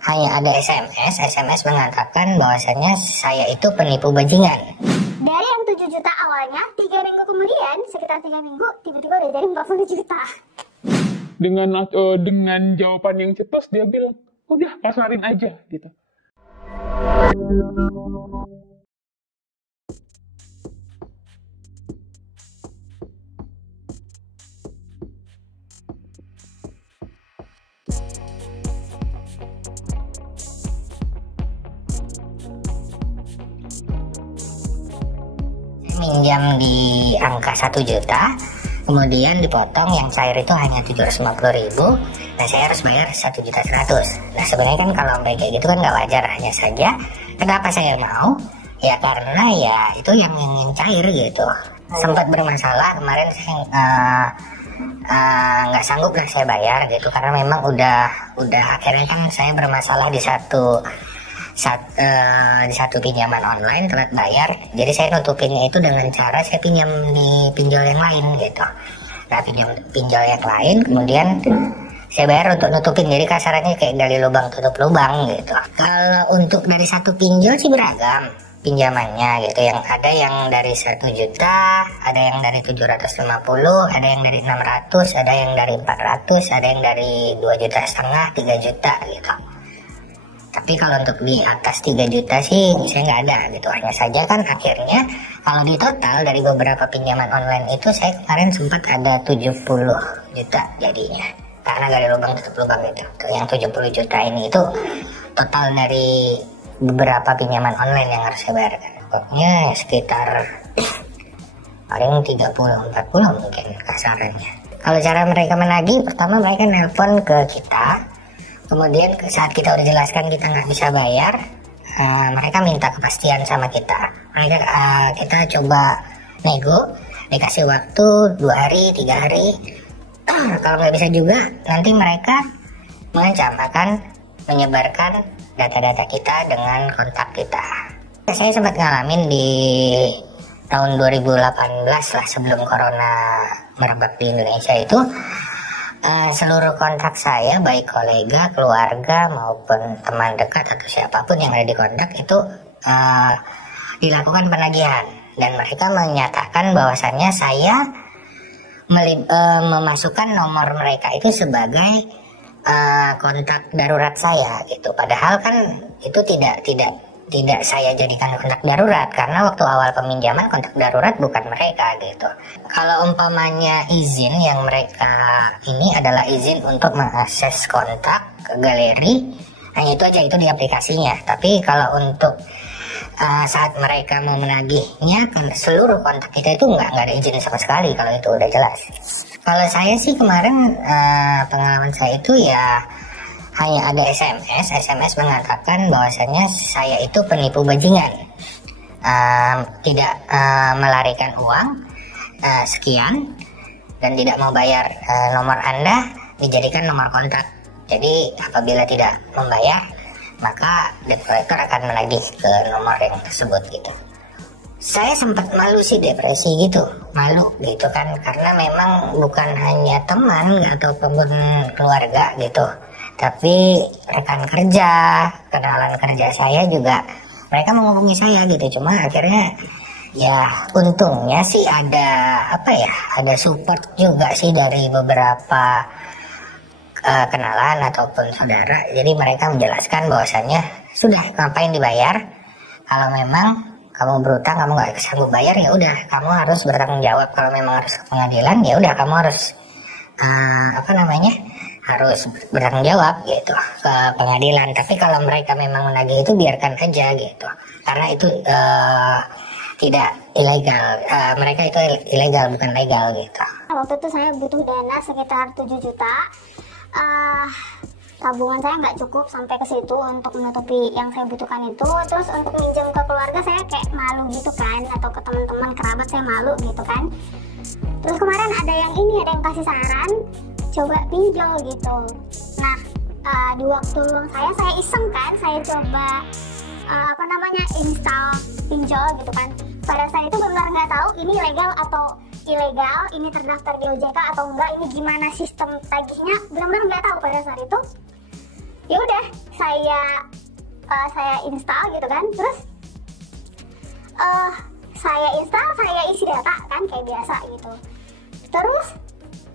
hanya ada SMS mengatakan bahwasannya saya itu penipu bajingan. Dari yang 7 juta awalnya, 3 minggu kemudian, sekitar 3 minggu, tiba-tiba udah jadi 40 juta. Dengan jawaban yang cetus dia bilang, udah pasarin aja gitu. Minjam di angka 1 juta, kemudian dipotong yang cair itu hanya 750.000, dan saya harus bayar 1.100.000. Nah sebenarnya kan kalau kayak gitu kan nggak wajar. Hanya saja kenapa saya mau, ya karena ya itu yang cair gitu. Sempat bermasalah kemarin, saya nggak sanggup lah saya bayar gitu, karena memang udah akhirnya kan saya bermasalah di satu pinjaman online telat bayar. Jadi saya nutupinnya itu dengan cara saya pinjam di pinjol yang lain gitu. Nah pinjol yang lain kemudian saya bayar untuk nutupin. Jadi kasarannya kayak gali lubang tutup lubang gitu. Kalau untuk dari satu pinjol sih beragam pinjamannya gitu. Yang ada yang dari 1 juta, ada yang dari 750, ada yang dari 600, ada yang dari 400, ada yang dari 2,5 juta, 3 juta gitu. Tapi kalau untuk di atas 3 juta sih saya nggak ada gitu. Hanya saja kan akhirnya kalau di total dari beberapa pinjaman online itu saya kemarin sempat ada 70 juta jadinya. Karena gali lubang tutup lubang itu. Yang 70 juta ini itu total dari beberapa pinjaman online yang harus saya bayarkan. Pokoknya sekitar paling 30-40 mungkin kasarannya. Kalau cara mereka menagih, pertama mereka nelpon ke kita. Kemudian saat kita udah jelaskan kita nggak bisa bayar, mereka minta kepastian sama kita. Kita coba nego, dikasih waktu 2 hari, 3 hari. Kalau nggak bisa juga, nanti mereka mengancam akan menyebarkan data-data kita dengan kontak kita. Saya sempat ngalamin di tahun 2018 lah, sebelum corona merebak di Indonesia itu. Seluruh kontak saya, baik kolega, keluarga maupun teman dekat atau siapapun yang ada di kontak itu dilakukan penagihan, dan mereka menyatakan bahwasannya saya memasukkan nomor mereka itu sebagai kontak darurat saya gitu. Padahal kan itu tidak saya jadikan kontak darurat, karena waktu awal peminjaman kontak darurat bukan mereka gitu. Kalau umpamanya izin yang mereka ini adalah izin untuk mengakses kontak ke galeri, hanya itu aja, itu di aplikasinya. Tapi kalau untuk saat mereka mau menagihnya kan seluruh kontak kita itu nggak ada izin sama sekali, kalau itu udah jelas. Kalau saya sih kemarin pengalaman saya itu ya hanya ada SMS mengatakan bahwasannya saya itu penipu bajingan, tidak melarikan uang sekian dan tidak mau bayar, nomor Anda dijadikan nomor kontak. Jadi apabila tidak membayar maka debt collector akan menagih ke nomor yang tersebut gitu. Saya sempat malu sih, depresi gitu, malu gitu kan, karena memang bukan hanya teman ataupun keluarga gitu, tapi rekan kerja, kenalan kerja saya juga mereka menghubungi saya gitu. Cuma akhirnya ya untungnya sih ada ada support juga sih dari beberapa kenalan ataupun saudara. Jadi mereka menjelaskan bahwasannya sudah, ngapain dibayar, kalau memang kamu berutang, kamu nggak sanggup bayar, ya udah kamu harus bertanggung jawab. Kalau memang harus ke pengadilan, ya udah kamu harus harus bertanggung jawab gitu ke pengadilan. Tapi kalau mereka memang menagih itu biarkan aja gitu, karena itu tidak ilegal. Mereka itu ilegal, bukan legal gitu. Waktu itu saya butuh dana sekitar 7 juta. Tabungan saya nggak cukup sampai ke situ untuk menutupi yang saya butuhkan itu. Terus untuk minjem ke keluarga saya kayak malu gitu kan, atau ke teman-teman kerabat saya malu gitu kan. Terus kemarin ada yang kasih saran, coba pinjol gitu. Nah di waktu luang saya iseng kan, saya coba install pinjol gitu kan. Pada saat itu benar nggak tahu ini legal atau ilegal, ini terdaftar di OJK atau enggak, ini gimana sistem tagihnya, benar-benar nggak tahu pada saat itu. Ya udah, saya install gitu kan. Terus saya install, saya isi data kan kayak biasa gitu. Terus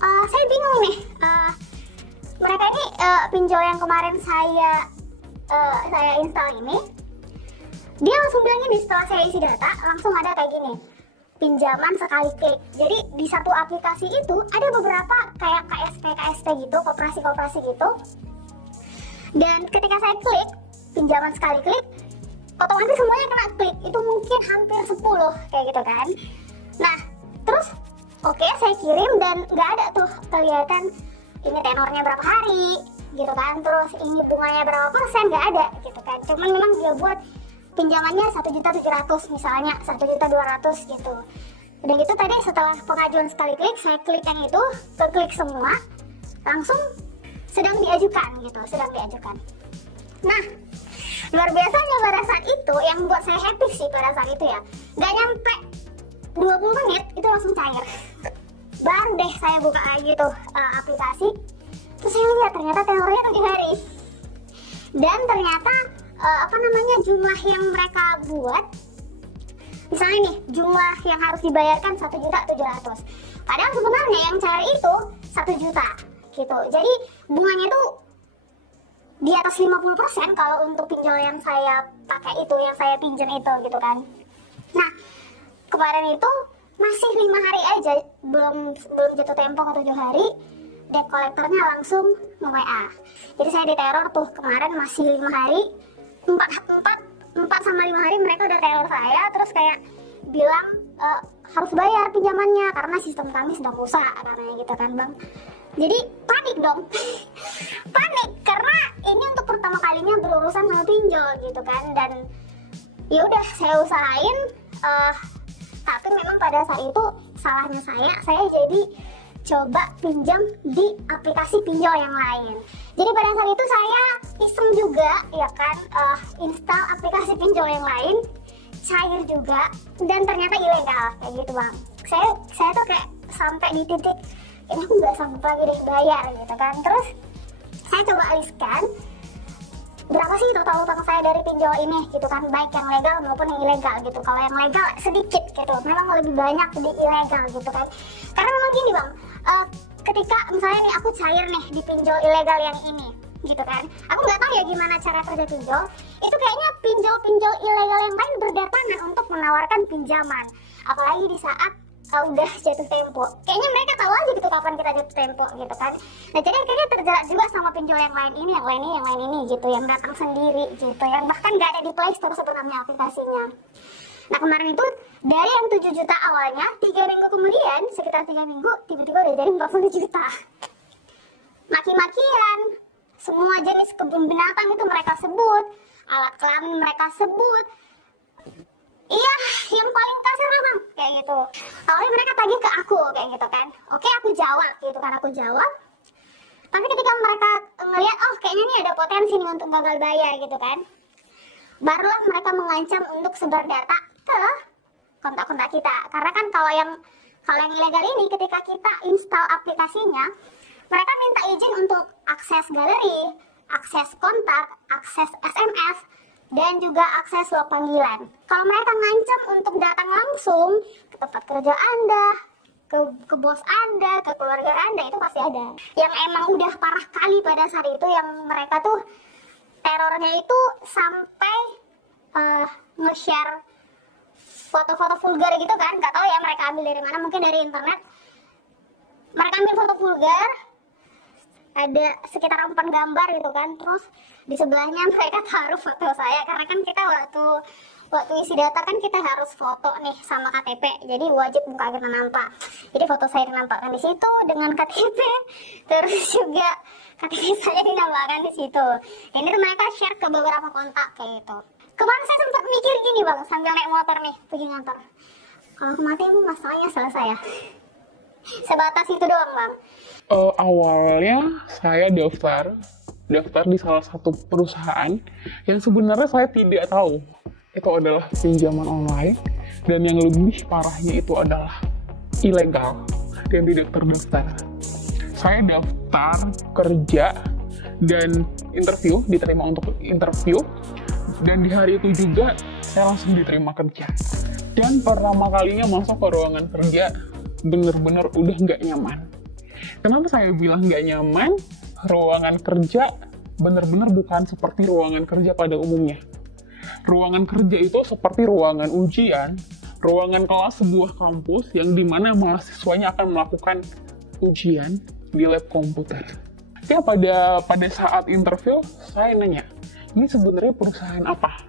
saya bingung nih, mereka ini pinjol yang kemarin saya install ini, dia langsung bilang gini setelah saya isi data, langsung ada kayak gini, pinjaman sekali klik. Jadi di satu aplikasi itu ada beberapa kayak KSP gitu, koperasi gitu. Dan ketika saya klik pinjaman sekali klik, otomatis semuanya kena klik. Itu mungkin hampir 10 kayak gitu kan. Nah terus oke, saya kirim dan nggak ada tuh kelihatan ini tenornya berapa hari gitu kan, terus ini bunganya berapa persen, nggak ada gitu kan. Cuman memang dia buat pinjamannya 1.700.000 misalnya, 1.200.000 gitu. Udah gitu tadi setelah pengajuan sekali klik, saya klik yang itu, keklik semua, langsung sedang diajukan gitu, sedang diajukan. Nah luar biasanya pada saat itu yang membuat saya happy sih pada saat itu ya, nggak nyampe 20 menit itu langsung cair. Baru deh saya buka lagi tuh aplikasi, terus saya lihat ternyata tenornya 7 hari. Dan ternyata jumlah yang mereka buat, misalnya nih jumlah yang harus dibayarkan 1.700.000, padahal sebenarnya yang cair itu 1 juta gitu. Jadi bunganya tuh di atas 50% kalau untuk pinjol yang saya pakai itu, yang saya pinjam itu gitu kan. Nah kemarin itu masih 5 hari aja, belum jatuh tempo ke 7 hari, debt collectornya langsung nge-WA. Jadi saya diteror tuh kemarin masih 5 hari, 4 sama 5 hari mereka udah teror saya, terus kayak bilang harus bayar pinjamannya karena sistem kami sedang rusak katanya gitu kan bang. Jadi panik dong. Panik karena ini untuk pertama kalinya berurusan sama pinjol gitu kan. Dan ya udah saya usahain, tapi memang pada saat itu salahnya saya jadi coba pinjam di aplikasi pinjol yang lain. Jadi pada saat itu saya iseng juga ya kan, install aplikasi pinjol yang lain, cair juga, dan ternyata ilegal kayak gitu bang. Saya tuh kayak sampai di titik ini aku nggak sanggup lagi deh bayar gitu kan. Terus saya coba aliskan berapa sih total utang saya dari pinjol ini gitu kan, baik yang legal maupun yang ilegal gitu. Kalau yang legal sedikit gitu, memang lebih banyak di ilegal gitu kan. Karena memang gini bang, ketika misalnya nih aku cair nih di pinjol ilegal yang ini gitu kan, aku nggak tahu ya gimana cara kerja pinjol itu, kayaknya pinjol ilegal yang lain berdatangan untuk menawarkan pinjaman, apalagi di saat udah jatuh tempo. Kayaknya mereka tahu aja gitu kapan kita jatuh tempo gitu kan. Nah jadi kayaknya terjerat juga sama pinjol yang lain ini, yang lain ini gitu, yang datang sendiri gitu, yang bahkan nggak ada di Play Store sebenarnya aplikasinya. Nah kemarin itu dari yang 7 juta awalnya, 3 minggu kemudian, sekitar 3 minggu, tiba-tiba udah jadi 40 juta. Maki-makian, semua jenis kebun binatang itu mereka sebut, alat kelamin mereka sebut. Iya, yang paling kasar bang, kayak gitu. Awalnya mereka tagih ke aku, kayak gitu kan. Oke, aku jawab, gitu kan, aku jawab. Tapi ketika mereka ngeliat, oh kayaknya ini ada potensi nih untuk gagal bayar, gitu kan, barulah mereka mengancam untuk sebar data ke kontak-kontak kita. Karena kan kalau yang ilegal ini, ketika kita install aplikasinya, mereka minta izin untuk akses galeri, akses kontak, akses SMS, dan juga akses log panggilan. Kalau mereka ngancam untuk datang langsung ke tempat kerja Anda, ke bos Anda, ke keluarga Anda, itu pasti ada. Yang emang udah parah kali pada saat itu, yang mereka tuh terornya itu sampai nge-share foto-foto vulgar gitu kan. Gak tahu ya mereka ambil dari mana, mungkin dari internet. Mereka ambil foto vulgar, ada sekitar 4 gambar gitu kan, terus di sebelahnya mereka taruh foto saya, karena kan kita waktu isi data kan kita harus foto nih sama KTP, jadi wajib muka kita nampak. Jadi foto saya dinampakkan di situ dengan KTP, terus juga KTP saya dinampakkan di situ. Ini tuh mereka share ke beberapa kontak kayak gitu. Kemarin saya sempat mikir gini bang, sambil naik motor nih pergi ngantor, kalau aku mati ini masalahnya selesai ya. Sebatas itu doang bang. Awalnya saya daftar di salah satu perusahaan yang sebenarnya saya tidak tahu itu adalah pinjaman online, dan yang lebih parahnya itu adalah ilegal dan tidak terdaftar. Saya daftar kerja dan diterima untuk interview, dan di hari itu juga saya langsung diterima kerja. Dan pertama kalinya masuk ke ruangan kerja, bener-bener udah nggak nyaman. Kenapa saya bilang nggak nyaman? Ruangan kerja bener-bener bukan seperti ruangan kerja pada umumnya. Ruangan kerja itu seperti ruangan ujian, ruangan kelas sebuah kampus yang dimana mahasiswanya akan melakukan ujian di lab komputer. Ya, pada saat interview, saya nanya, ini sebenarnya perusahaan apa?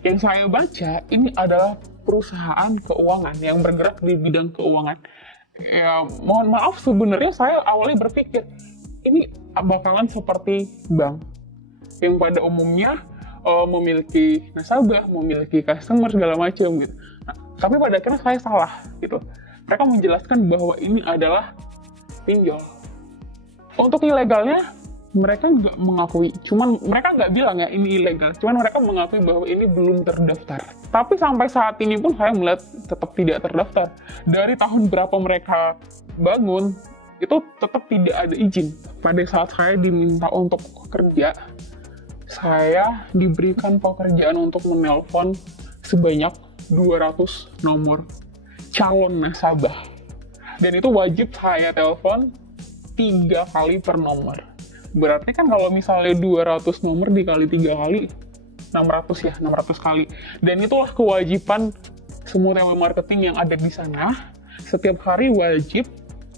Yang saya baca, ini adalah perusahaan keuangan yang bergerak di bidang keuangan. Ya, mohon maaf, sebenarnya saya awalnya berpikir, ini bakalan seperti bank, yang pada umumnya memiliki nasabah, memiliki customer, segala macam gitu. Nah, tapi pada akhirnya saya salah gitu. Mereka menjelaskan bahwa ini adalah pinjol. Untuk ilegalnya, mereka nggak mengakui, cuman mereka nggak bilang ya ini ilegal, cuman mereka mengakui bahwa ini belum terdaftar. Tapi sampai saat ini pun saya melihat tetap tidak terdaftar. Dari tahun berapa mereka bangun, itu tetap tidak ada izin. Pada saat saya diminta untuk kerja, saya diberikan pekerjaan untuk menelpon sebanyak 200 nomor calon nasabah. Dan itu wajib saya telepon 3 kali per nomor. Berarti kan kalau misalnya 200 nomor dikali 3 kali, 600 ya, 600 kali. Dan itulah kewajiban semua telemarketing yang ada di sana. Setiap hari wajib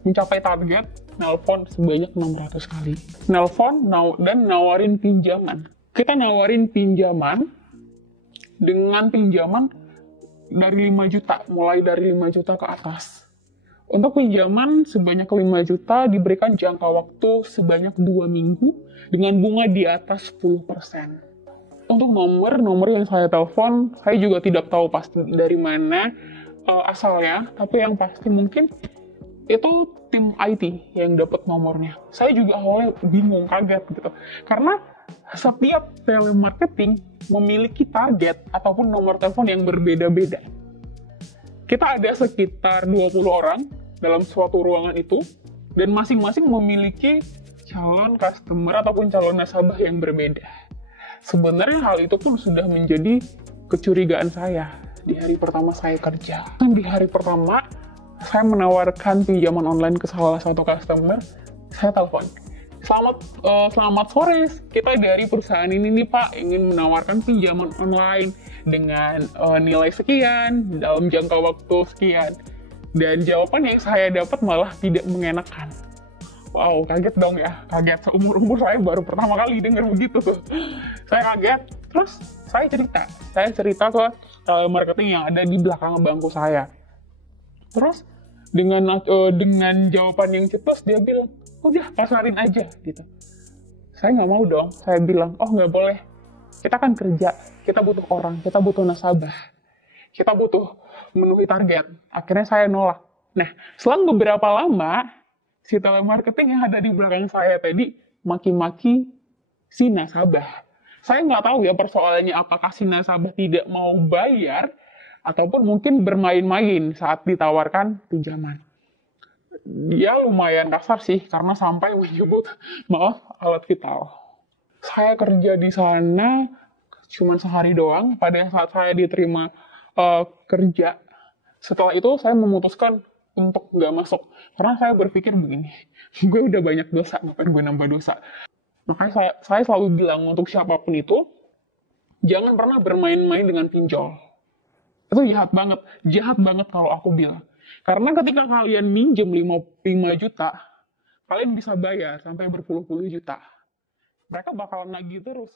mencapai target nelpon sebanyak 600 kali. Nelpon dan nawarin pinjaman. Kita nawarin pinjaman dengan pinjaman dari 5 juta, mulai dari 5 juta ke atas. Untuk pinjaman sebanyak 5 juta diberikan jangka waktu sebanyak 2 minggu dengan bunga di atas 10%. Untuk nomor yang saya telepon, saya juga tidak tahu pasti dari mana asalnya, tapi yang pasti mungkin itu tim IT yang dapat nomornya. Saya juga awalnya bingung, kaget gitu. Karena setiap telemarketing memiliki target ataupun nomor telepon yang berbeda-beda. Kita ada sekitar 20 orang dalam suatu ruangan itu, dan masing-masing memiliki calon customer ataupun calon nasabah yang berbeda. Sebenarnya hal itu pun sudah menjadi kecurigaan saya di hari pertama saya kerja. Dan di hari pertama, saya menawarkan pinjaman online ke salah satu customer, saya telepon. Selamat sore, kita dari perusahaan ini nih Pak, ingin menawarkan pinjaman online dengan nilai sekian, dalam jangka waktu sekian. Dan jawaban yang saya dapat malah tidak mengenakan. Wow, kaget dong ya, kaget. Seumur-umur saya baru pertama kali dengar begitu tuh. Saya kaget, terus saya cerita ke marketing yang ada di belakang bangku saya. Terus dengan jawaban yang cepat dia bilang, udah pasarin aja gitu. Saya nggak mau dong, saya bilang, oh nggak boleh. Kita kan kerja, kita butuh orang, kita butuh nasabah, kita butuh memenuhi target. Akhirnya saya nolak. Nah, selang beberapa lama, si telemarketing yang ada di belakang saya tadi maki-maki si nasabah. Saya nggak tahu ya persoalannya apakah si nasabah tidak mau bayar ataupun mungkin bermain-main saat ditawarkan pinjaman. Dia lumayan kasar sih karena sampai menyebut maaf alat vital. Saya kerja di sana cuma sehari doang. Pada saat saya diterima kerja, setelah itu saya memutuskan untuk nggak masuk karena saya berpikir begini, gue udah banyak dosa, ngapain gue nambah dosa. Makanya saya selalu bilang untuk siapapun itu, jangan pernah bermain-main dengan pinjol. Itu jahat banget kalau aku bilang. Karena ketika kalian minjem 5 juta, kalian bisa bayar sampai berpuluh-puluh juta. Mereka bakalan nagih terus.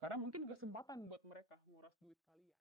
Karena mungkin kesempatan buat mereka nguras duit kalian.